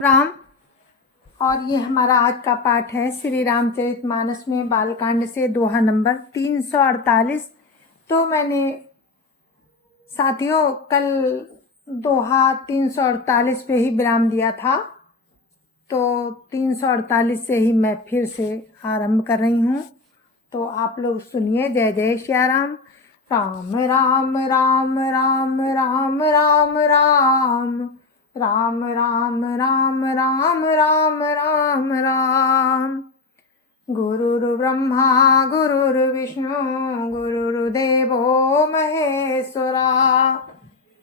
राम। और ये हमारा आज का पाठ है श्री रामचरितमानस में बालकांड से दोहा नंबर 348। तो मैंने साथियों कल दोहा 348 पे ही विराम दिया था, तो 348 से ही मैं फिर से आरंभ कर रही हूँ। तो आप लोग सुनिए। जय जय श्या राम। राम राम राम राम राम राम राम राम राम राम राम राम राम राम। गुरुर्ब्रह्मा गुरुर्विष्णु गुरुर्देवो महेश्वरा,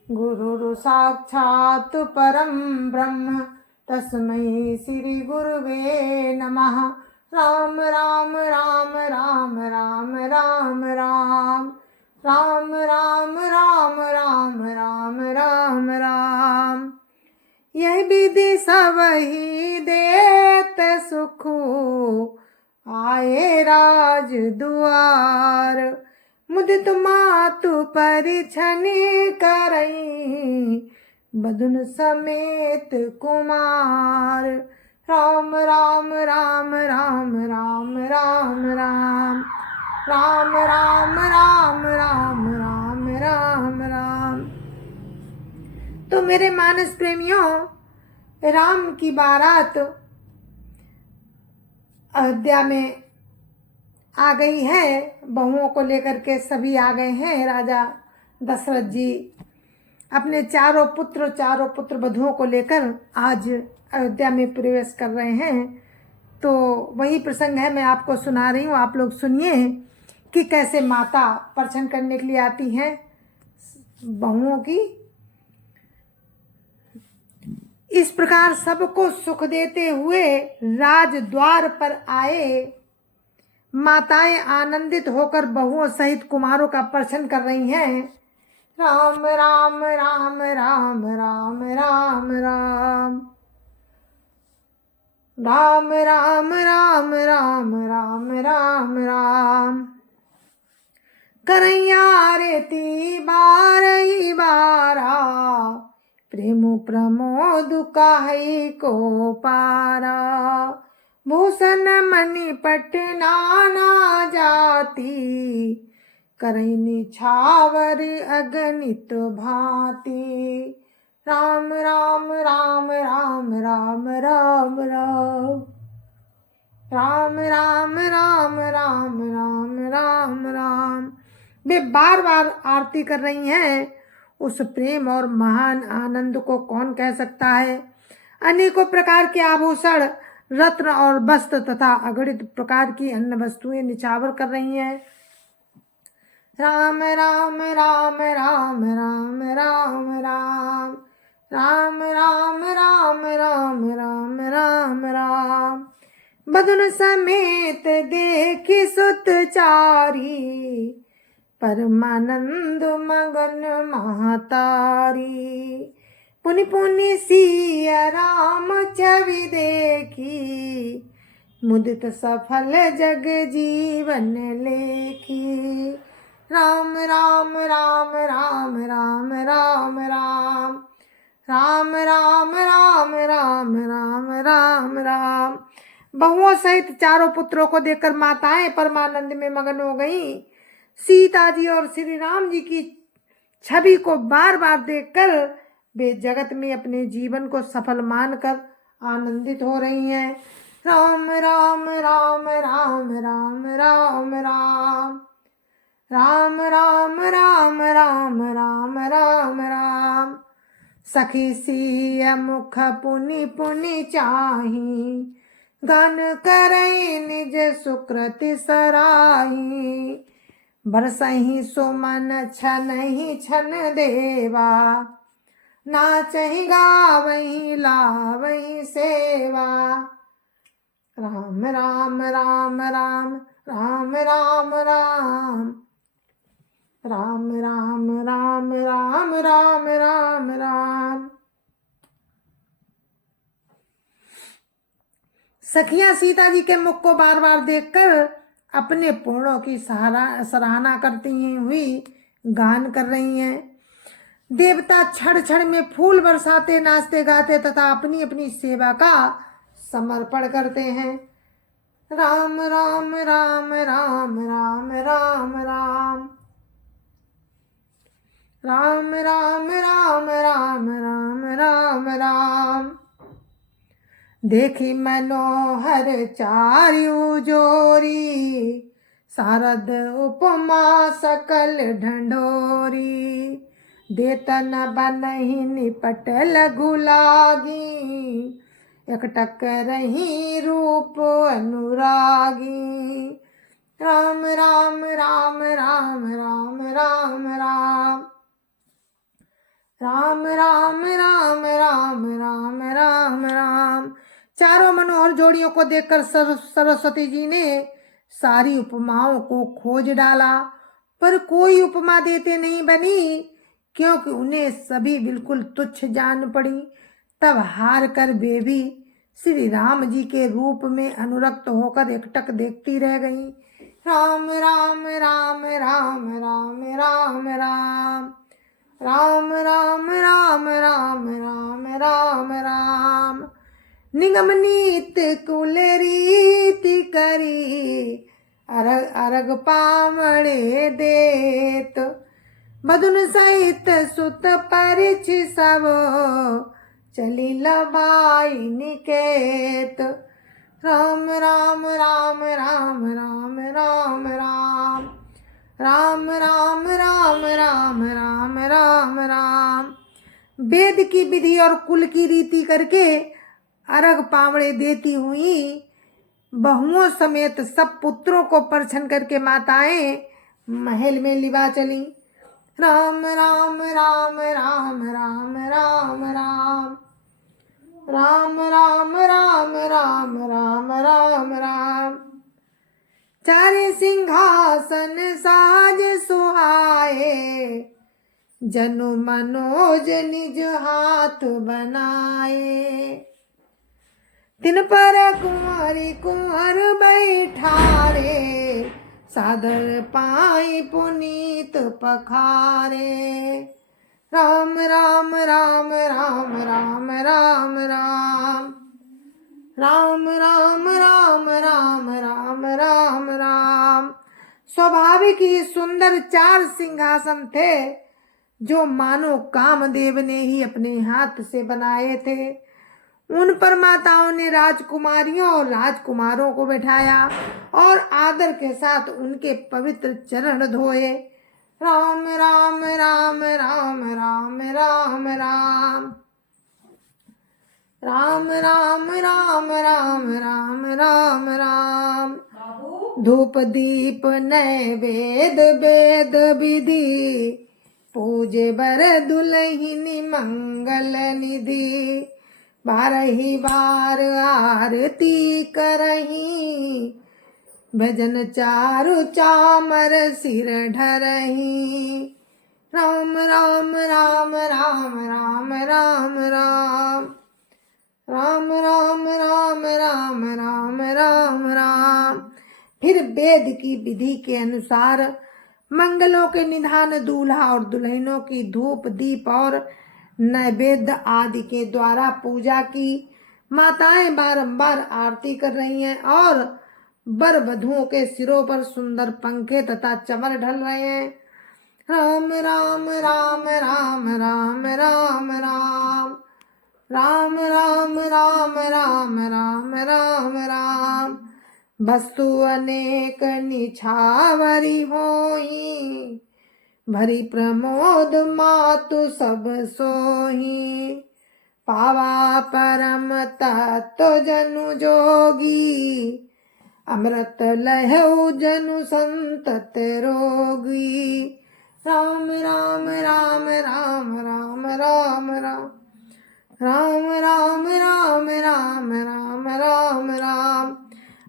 गुरुर् साक्षात् परं ब्रह्म तस्मै श्री गुरुवे नमः। राम राम राम राम राम राम राम राम राम राम राम राम राम राम। यह विधि सबहि देत सुख, आए राज दुआर। मुदित मातु परिछन करई, बदन समेत कुमार। राम राम राम राम राम राम राम राम राम राम राम राम राम राम। तो मेरे मानस प्रेमियों, राम की बारात अयोध्या में आ गई है। बहुओं को लेकर के सभी आ गए हैं। राजा दशरथ जी अपने चारों पुत्र वधुओं को लेकर आज अयोध्या में प्रवेश कर रहे हैं। तो वही प्रसंग है, मैं आपको सुना रही हूँ। आप लोग सुनिए कि कैसे माता परछन करने के लिए आती हैं बहुओं की। इस प्रकार सबको सुख देते हुए राजद्वार पर आए माताएं आनंदित होकर बहुओं सहित कुमारों का परछन कर रही हैं। राम राम राम राम राम राम राम राम राम राम राम राम राम राम। करैया रेती बारही बारा, प्रेम प्रमोद काहे को पारा। भूषण मणिपट नाना जाति, करई निछावर अगणित भांति। राम राम राम राम राम राम राम राम राम राम राम राम राम राम। वे बार बार आरती कर रही हैं। उस प्रेम और महान आनंद को कौन कह सकता है। अनेकों प्रकार के आभूषण, रत्न और वस्त्र तथा अगणित प्रकार की अन्य वस्तुएं निछावर कर रही हैं। राम राम राम राम राम राम राम राम राम राम राम राम राम राम। बदन समेत देखी सुत चारी, परमानंद मगन महतारी। पुनि पुनि सिया राम छवि देखी, मुदित सफल जग जीवन लेखी। राम राम राम राम राम राम राम राम राम राम राम राम राम राम। बहुओं सहित चारों पुत्रों को देखकर माताएं परमानंद में मगन हो गईं। सीता जी और श्री राम जी की छवि को बार बार देखकर वे जगत में अपने जीवन को सफल मानकर आनंदित हो रही हैं। राम राम राम राम राम राम राम राम राम राम राम राम राम राम। सखी सिय मुख पुनि पुनि चाही, गान करई निज सुकृति सराही। बरसहि सुमन छनहि छन देवा, नाचहि गावहि लावहि सेवा। राम राम राम राम राम राम राम राम राम राम राम राम राम राम। सखियां सीता जी के मुख को बार बार देखकर अपने पूर्णों की सराहना करती हुई गान कर रही हैं। देवता क्षण क्षण में फूल बरसाते, नाचते गाते तथा अपनी अपनी सेवा का समर्पण करते हैं। राम राम राम राम राम राम राम राम राम राम राम राम राम राम। देखी मनोहर चार्यु जोरी, शारद उपमा सकल ढंढोरी। देतन बनहि निपट लघु लागी, एकटक रही रूप अनुरागी। राम राम राम राम राम राम राम राम राम राम राम राम राम राम। चारों मनोहर जोड़ियों को देखकर सरस्वती जी ने सारी उपमाओं को खोज डाला, पर कोई उपमा देते नहीं बनी, क्योंकि उन्हें सभी बिल्कुल तुच्छ जान पड़ी। तब हार कर वे भी श्री राम जी के रूप में अनुरक्त होकर एकटक देखती रह गईं। राम राम राम राम राम राम राम राम राम राम राम राम राम राम। निगम नीत कुल रीति करी, अरग अरग पामड़े देत। बधुन सहित सुत परिछ सब, चली लबाई निकेत। राम राम राम राम राम राम राम राम राम राम राम राम राम राम। वेद की विधि और कुल की रीति करके अर्घ पावड़े देती हुई बहुओं समेत सब पुत्रों को परछन करके माताएं महल में लिवा चली। राम राम राम राम राम राम राम राम राम राम राम राम राम राम। चारे सिंहासन साज सुहाए, जनु मनोज निज हाथ बनाए। तिन पर कुंवरी कुंवर बैठारे, सादर पाई पुनीत पखारे। राम राम राम राम राम राम राम राम राम राम राम राम राम राम। स्वाभाविक ही सुंदर 4 सिंहासन थे, जो मानो कामदेव ने ही अपने हाथ से बनाए थे। उन पर माताओं ने राजकुमारियों और राजकुमारों को बैठाया और आदर के साथ उनके पवित्र चरण धोए। राम राम राम राम राम राम राम राम राम राम राम राम राम राम। धूप दीप नैवेद वेद विधि, पूजे बर दुलहिनी मंगल निधि। 12 बार आरती करही, भजन चारु चामर सिर ढरही। राम राम राम राम राम राम राम राम राम राम राम राम राम राम। फिर वेद की विधि के अनुसार मंगलों के निधान दूल्हा और दुल्हनों की धूप दीप और नैवेद्य आदि के द्वारा पूजा की। माताएं बारंबार आरती कर रही हैं और वर वधुओं के सिरों पर सुंदर पंखे तथा चमर ढल रहे हैं। राम राम राम राम राम राम राम राम राम राम राम राम राम राम। वस्तु अनेक निछावरी होई, भरी प्रमोद मातु सब सोही। पावा परम तत्व जनु जोगी, अमृत लहु जनु संतत रोगी। राम राम राम राम राम राम राम राम राम राम राम राम राम राम।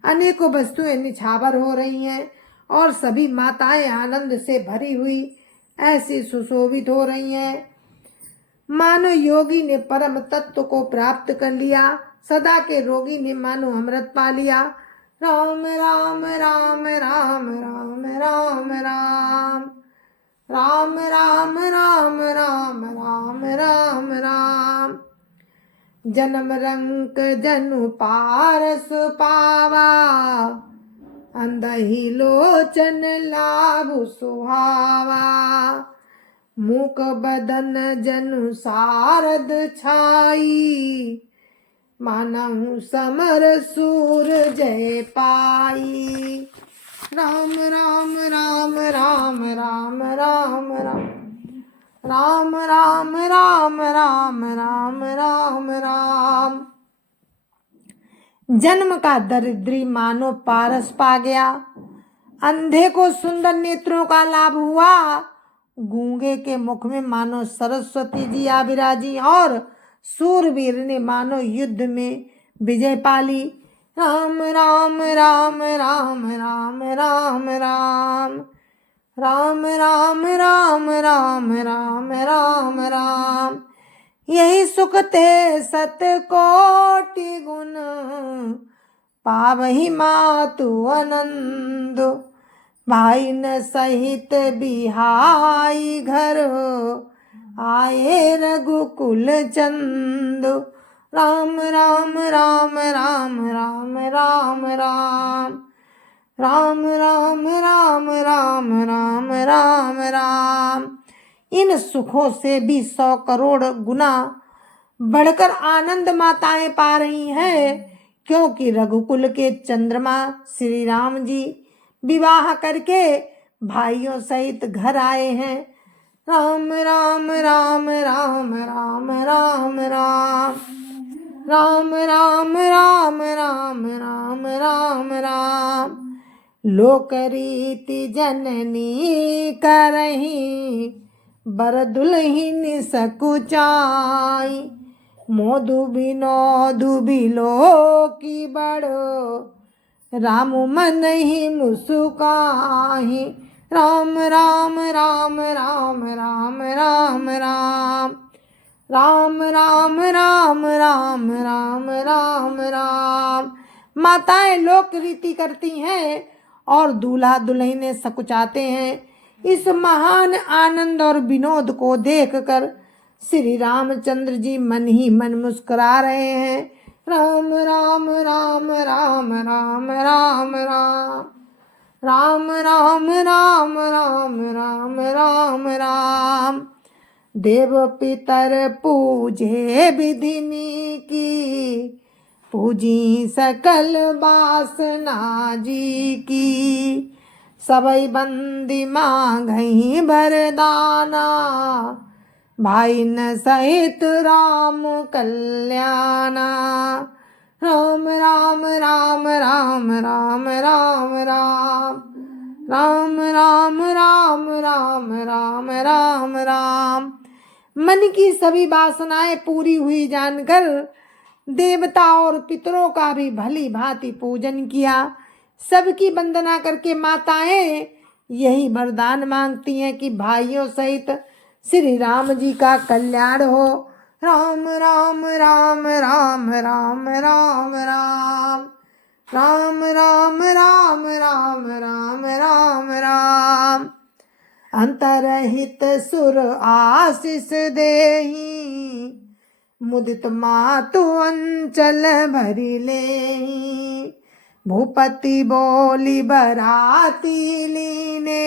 अनेकों वस्तुएं निछावर हो रही हैं और सभी माताएं आनंद से भरी हुई ऐसी सुशोभित हो रही हैं, मानो योगी ने परम तत्व को प्राप्त कर लिया, सदा के रोगी ने मानो अमृत पा लिया। राम राम राम राम राम राम राम राम राम राम राम राम राम राम। जन्म रंक जनु पारस पावा, अंधहि लोचन लाभु सुहावा। मूक बदन जनु सारद छाई, मानहु समर सूर जय पाई। राम राम राम राम राम राम राम राम राम राम राम राम राम राम। जन्म का दरिद्री मानो पारस पा गया, अंधे को सुंदर नेत्रों का लाभ हुआ, गूंगे के मुख में मानो सरस्वती जी आ विराजी और सूरवीर ने मानो युद्ध में विजय पाली। राम राम राम राम राम राम राम राम राम राम राम राम राम राम। यही सुख ते सत कोटि गुण, पावहि मातु आनंद। भाई न सहित बिहाई घर, आए रघुकुल चंद। राम राम राम राम राम राम राम राम राम राम राम राम राम राम। इन सुखों से भी 100 करोड़ गुना बढ़कर आनंद माताएं पा रही हैं, क्योंकि रघुकुल के चंद्रमा श्री राम जी विवाह करके भाइयों सहित घर आए हैं। राम राम राम राम राम राम राम राम राम राम राम राम राम राम। लोक रीति जननी करही, बर दुल्हिन सकुचाई। मोदु बिनोदु बिलो की बड़ो, राम मन ही मुस्काही। राम राम राम राम राम राम राम राम राम राम राम राम राम राम। माताएं लोक रीति करती हैं और दूल्हा दुल्हन सकुचाते हैं। इस महान आनंद और विनोद को देखकर श्री रामचंद्र जी मन ही मन मुस्कुरा रहे हैं। राम राम राम राम राम राम राम राम राम राम राम राम राम राम। देव पितर पूजे विधिनी की, पूजी सकल बासना जी की। सबई बंदी मांगही बरदाना, भाई न सहित राम कल्याणा। राम राम राम राम राम राम राम राम राम राम राम राम राम राम। मन की सभी वासनाएं पूरी हुई जानकर देवता और पितरों का भी भली भांति पूजन किया। सबकी वंदना करके माताएं यही वरदान मांगती हैं कि भाइयों सहित श्री राम जी का कल्याण हो। राम राम राम राम राम राम राम राम राम राम राम राम राम राम। अंतरहित सुर आशीष देही, मुदित मातु अंचल भरी लेही। भूपति बोली बराती लीने,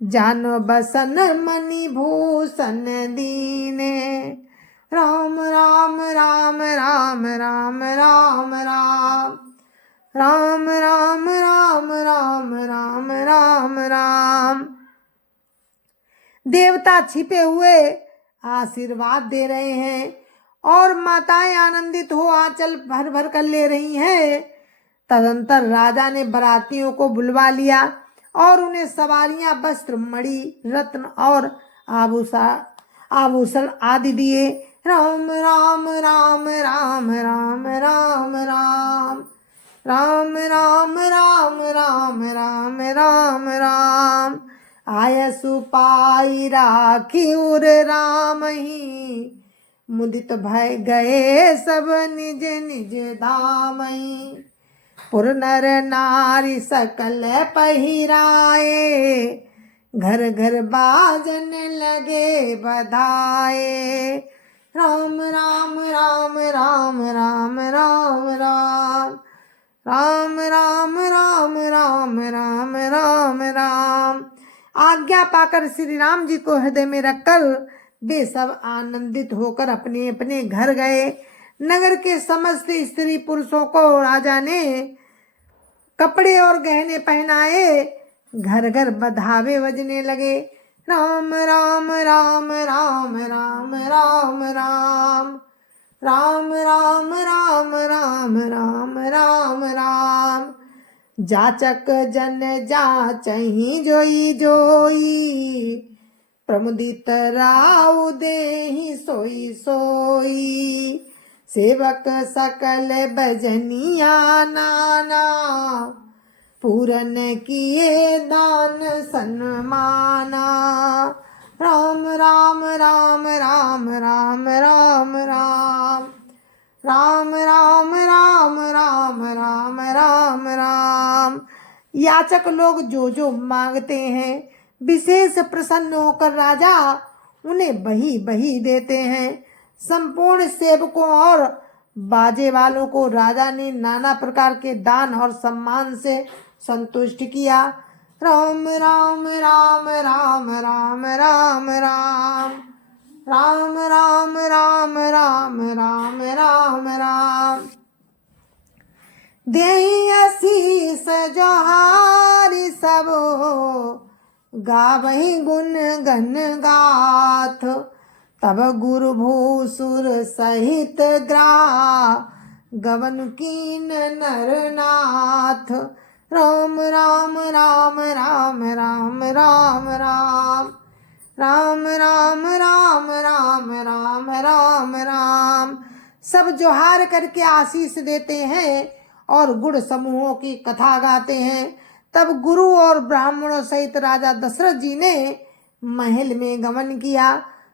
जानो बसन मणि भूषण दीने। राम राम राम राम राम राम राम राम राम राम राम राम राम राम। देवता छिपे हुए आशीर्वाद दे रहे हैं और माताएं आनंदित हो आंचल भर भर कर ले रही हैं। तदंतर राजा ने बरातियों को बुलवा लिया और उन्हें सवारियां, वस्त्र, मणि, रत्न और आभूषण आदि दिए। राम राम राम राम राम राम राम राम राम राम राम राम राम राम। आयसु पाई राखी उर राम ही, मुदित भय गए सब निज निज धामहि। पुर नर नारी सकल पहिराए, घर घर बाजन लगे बधाए। राम राम राम राम राम राम राम राम राम राम राम राम राम राम। आज्ञा पाकर श्री राम जी को हृदय में रखकर वे सब आनंदित होकर अपने अपने घर गए। नगर के समस्त स्त्री पुरुषों को राजा ने कपड़े और गहने पहनाए। घर घर बधावे बजने लगे। राम राम राम राम राम राम राम राम राम राम राम राम राम राम। जाचक जन जाचहि जोई जोई, प्रमुदित राउ देहि सोई सोई। सेवक सकल भजनिया नाना, पूरन किए दान सन्माना। राम राम राम राम राम राम राम राम राम राम राम राम राम राम। याचक लोग जो जो मांगते हैं विशेष प्रसन्न होकर राजा उन्हें बही बही देते हैं। संपूर्ण सेवकों और बाजे वालों को राजा ने नाना प्रकार के दान और सम्मान से संतुष्ट किया। राम राम राम राम राम राम राम राम राम राम राम राम राम राम। देहि आशीष जोहारी सबो, गावहि गुण गण गाथ। तब गुरु भूसुर सहित गवन कीन नरनाथ। राम राम राम राम राम राम राम राम राम राम राम राम राम राम। सब जोहार करके आशीष देते हैं और गुण समूहों की कथा गाते हैं। तब गुरु और ब्राह्मणों सहित राजा दशरथ जी ने महल में गमन किया।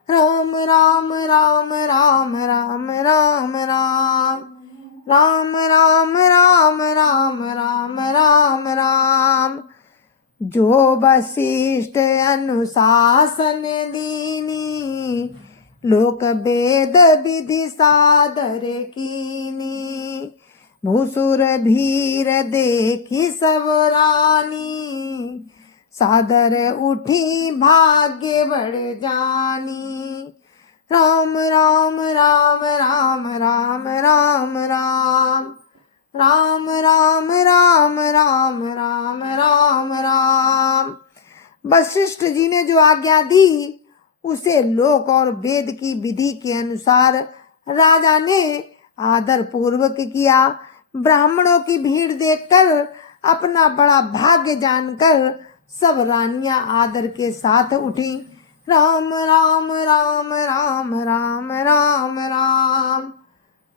राम राम राम राम राम राम राम राम राम राम राम राम राम राम। जो वशिष्ठ अनुशासन दीनी, लोक वेद विधि सादर कीनी। भूसुर भीर देखी सब रानी, सादर उठी भाग्य बढ़ जानी। राम राम राम राम राम राम राम राम राम राम राम राम राम राम। वशिष्ठ जी ने जो आज्ञा दी उसे लोक और वेद की विधि के अनुसार राजा ने आदर पूर्वक किया। ब्राह्मणों की भीड़ देखकर अपना बड़ा भाग्य जानकर सब रानियां आदर के साथ उठी। राम राम राम राम राम राम राम राम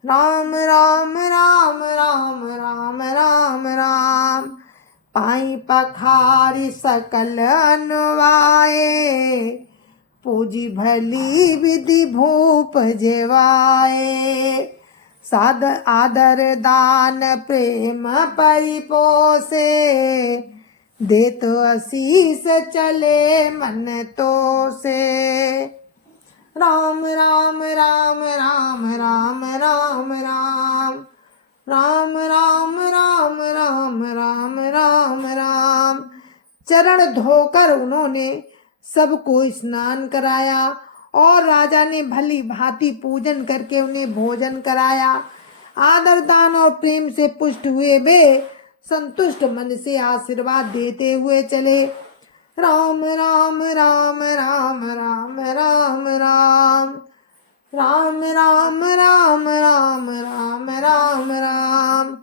राम राम राम राम राम राम। पाई पखारी सकल अनुवाए, पूजी भली विधि भूप जेवाए। साद आदर दान प्रेम परिपोसे, दे तो आशीष चले मन तो से। राम राम राम राम राम राम राम राम राम राम राम राम राम राम। चरण धोकर उन्होंने सबको स्नान कराया और राजा ने भली भांति पूजन करके उन्हें भोजन कराया। आदर दान और प्रेम से पुष्ट हुए वे संतुष्ट मन से आशीर्वाद देते हुए चले। राम राम राम राम राम राम राम राम राम राम राम राम राम राम।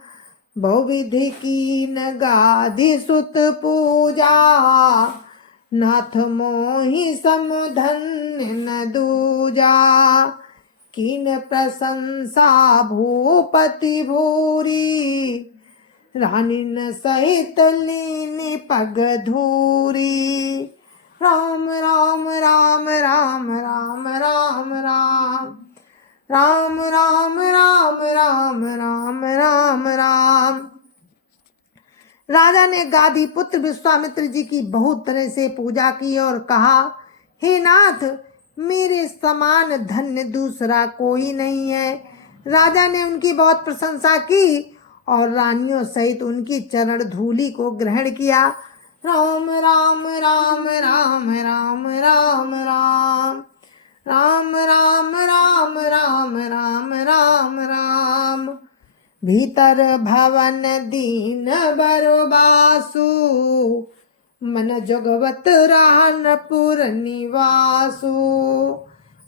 बहुविधि की गाधि सुत पूजा, नाथ मोहि समधन्य न दूजा। कीन प्रशंसा भूपति भूरी, रानी न सहित लीनी पग धूरी। राम राम राम राम राम राम राम राम राम राम राम राम राम राम। राजा ने गाधी पुत्र विश्वामित्र जी की बहुत तरह से पूजा की और कहा, हे नाथ, मेरे समान धन्य दूसरा कोई नहीं है। राजा ने उनकी बहुत प्रशंसा की और रानियों सहित उनकी चरण धूलि को ग्रहण किया। राम राम राम राम राम राम राम राम राम राम राम राम राम राम। भीतर भवन दीन बरबासु, मन जोगवत रानपुर निवासु।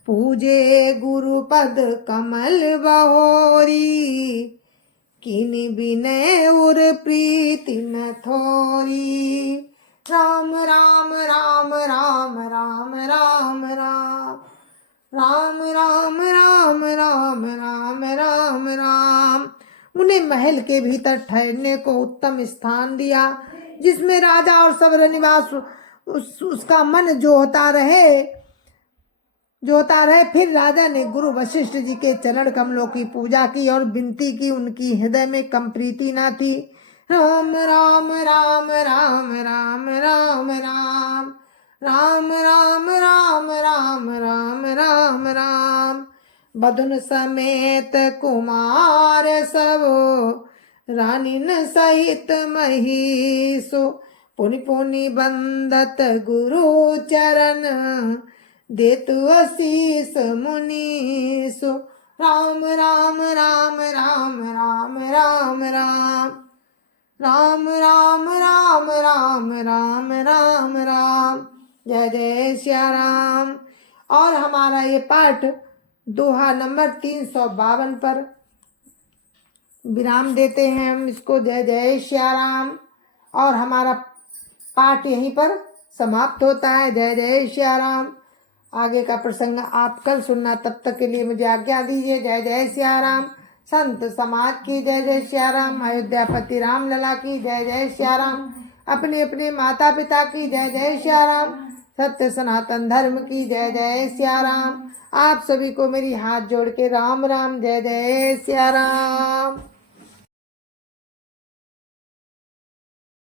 पूजे गुरु पद कमल बहोरी, किनि बिनय उर प्रीति न थोरी। राम राम राम राम राम राम राम राम राम राम राम राम राम राम। उन्हें महल के भीतर ठहरने को उत्तम स्थान दिया, जिसमें राजा और सब निवास उसका मन जोहता रहे। फिर राजा ने गुरु वशिष्ठ जी के चरण कमलों की पूजा की और विनती की, उनकी हृदय में कम प्रीति न थी। राम राम राम राम राम राम राम राम राम राम राम राम राम राम। बधुन समेत कुमार सब, रानीन सहित महिषो। पुनि पुनि बंदत गुरु चरण, देतु आशीष मुनीषो। राम राम राम राम राम राम राम राम राम राम राम राम राम राम। जय जय सिया राम। और हमारा ये पाठ दोहा नंबर 352 पर विराम देते हैं हम इसको। जय जय सिया राम। और हमारा पाठ यहीं पर समाप्त होता है। जय जय सिया राम। आगे का प्रसंग आप कल सुनना, तब तक के लिए मुझे आज्ञा दीजिए। जय जय सिया राम। संत समाज की जय जय सिया राम। अयोध्यापति राम लला की जय जय सिया राम। अपने अपने माता पिता की जय जय सिया राम। सत्य सनातन धर्म की जय जय सिया राम। आप सभी को मेरी हाथ जोड़ के राम राम, जय जय सिया राम।